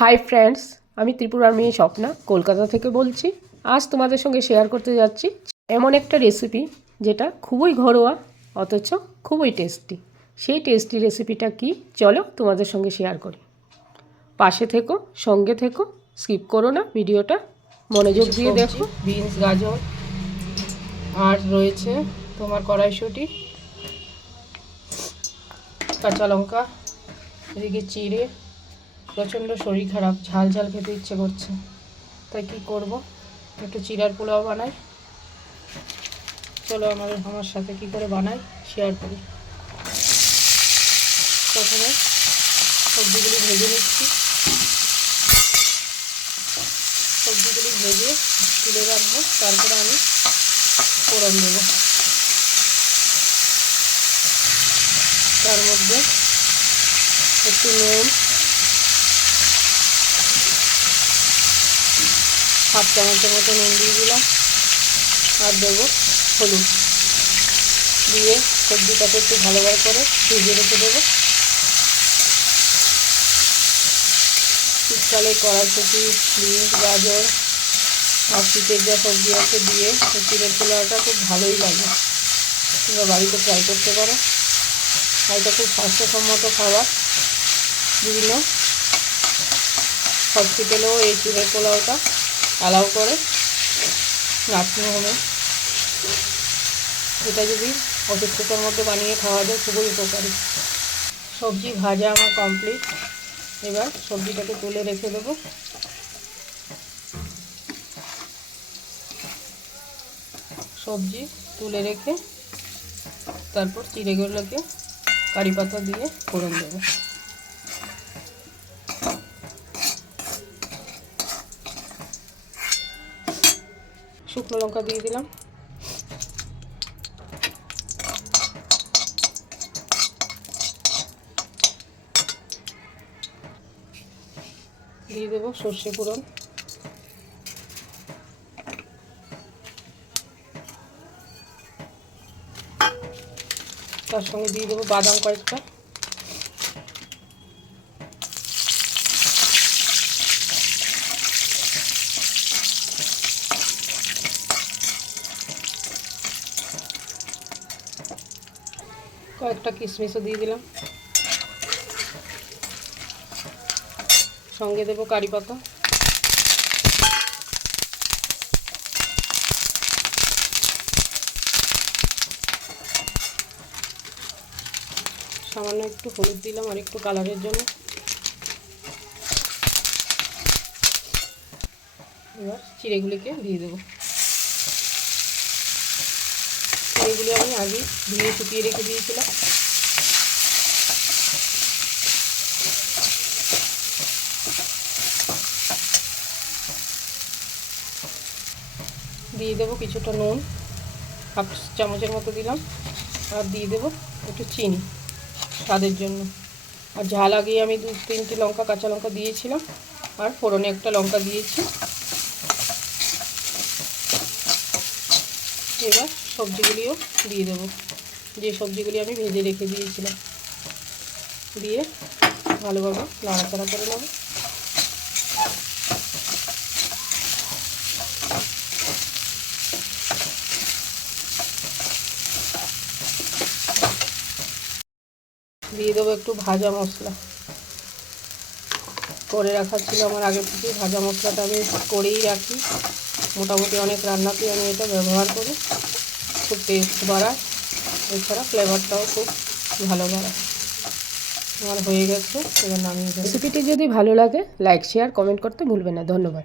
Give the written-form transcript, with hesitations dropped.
Hi friends, আমি ত্রিপুরার মেয়ে স্বপ্না কলকাতা থেকে বলছি। আজ তোমাদের সঙ্গে শেয়ার করতে যাচ্ছি এমন একটা রেসিপি যেটা খুবই ঘরোয়া অথচ খুবই টেস্টি। সেই টেস্টি রেসিপিটা কি, চলো তোমাদের সঙ্গে শেয়ার করি। পাশে থেকো, সঙ্গে থেকো, স্কিপ করো না, ভিডিওটা মনোযোগ দিয়ে দেখো। বিনস, গাজর আর রয়েছে তোমার কড়াইশুঁটি, কাঁচা লঙ্কা, এদিকে চিড়ে। প্রচণ্ড শরীর খারাপ, ঝাল ঝাল খেতে ইচ্ছে করছে, তাই কি করব, একটু চিড়ার পোলাও বানাই। চলো আমার সাথে কি করে বানাই শেয়ার করি। প্রথমে সবজিগুলি ভেজে নিচ্ছি। সবজিগুলি ভেজে তুলে রাখবো, তারপরে আমি ফোড়ন দেবো। তার মধ্যে একটু নুন, হাফ চামচের মতো নুন দিয়ে দিলাম, আর দেবো হলুদ দিয়ে সবজিটাকে একটু ভালোভাবে করে ভিজিয়ে রেখে দেবো। শীতকালে কড়াইশুঁটি, বিনস, গাজর আর শীতের যা সবজি আছে দিয়ে চিড়ের পোলাওটা খুব ভালোই লাগে। তোমরা বাড়িতে ট্রাই করতে পারো। আর এটা খুব স্বাস্থ্যসম্মত খাবার। বিভিন্ন হসপিটালেও এই চিড়ের পোলাওটা অ্যালাউ করে, নার্সিংহোমে। এটা যদি অসুস্থতার মধ্যে বানিয়ে খাওয়া যায় খুবই উপকারী। সবজি ভাজা আমার কমপ্লিট। এবার সবজিটাকে তুলে রেখে দেবো। সবজি তুলে রেখে তারপর চিড়েগুলোকে কারি পাতা দিয়ে ফোড়ন দেবো। শুকনো লঙ্কা দিয়ে দিলাম, দিয়ে দেবো সর্ষে ফোড়ন, তার সঙ্গে দিয়ে দেবো বাদাম কয়েকটা, কয়েকটা কিশমিশও দিয়ে দিলাম, সঙ্গে দেবো কারি পাতা, সামান্য একটু হলুদ দিলাম আর একটু কালারের জন্য। এবার চিড়েগুলিকে দিয়ে দেবো। চিড়েগুলি আমি আগে ধুয়ে শুকিয়ে রেখে দিয়েছিলাম। দিয়ে দেবো কিছুটা নুন, হাফ চামচের মতো দিলাম, আর দিয়ে দেবো একটু চিনি স্বাদের জন্য। আর ঝাল আগেই আমি 2-3টি লঙ্কা, কাঁচা লঙ্কা দিয়েছিলাম, আর ফোড়নে একটা লঙ্কা দিয়েছি। এবার সবজিগুলিও দিয়ে দেবো, যে সবজিগুলি আমি ভেজে রেখে দিয়েছিলাম, দিয়ে ভালোভাবে নাড়াচাড়া করে নেব। দিয়ে দেবো একটু ভাজা মশলা, করে রাখা ছিল আমার আগে থেকে। ভাজা মশলাটা আমি করেই রাখি, মোটামুটি অনেক রান্নাতেই আমি এটা ব্যবহার করি। খুব টেস্ট বাড়ায়, এছাড়া ফ্লেভারটাও খুব ভালো বাড়ায়। আমার হয়ে গেছে, এবার নামিয়ে দেবো। রেসিপিটি যদি ভালো লাগে লাইক, শেয়ার, কমেন্ট করতে ভুলবেন না। ধন্যবাদ।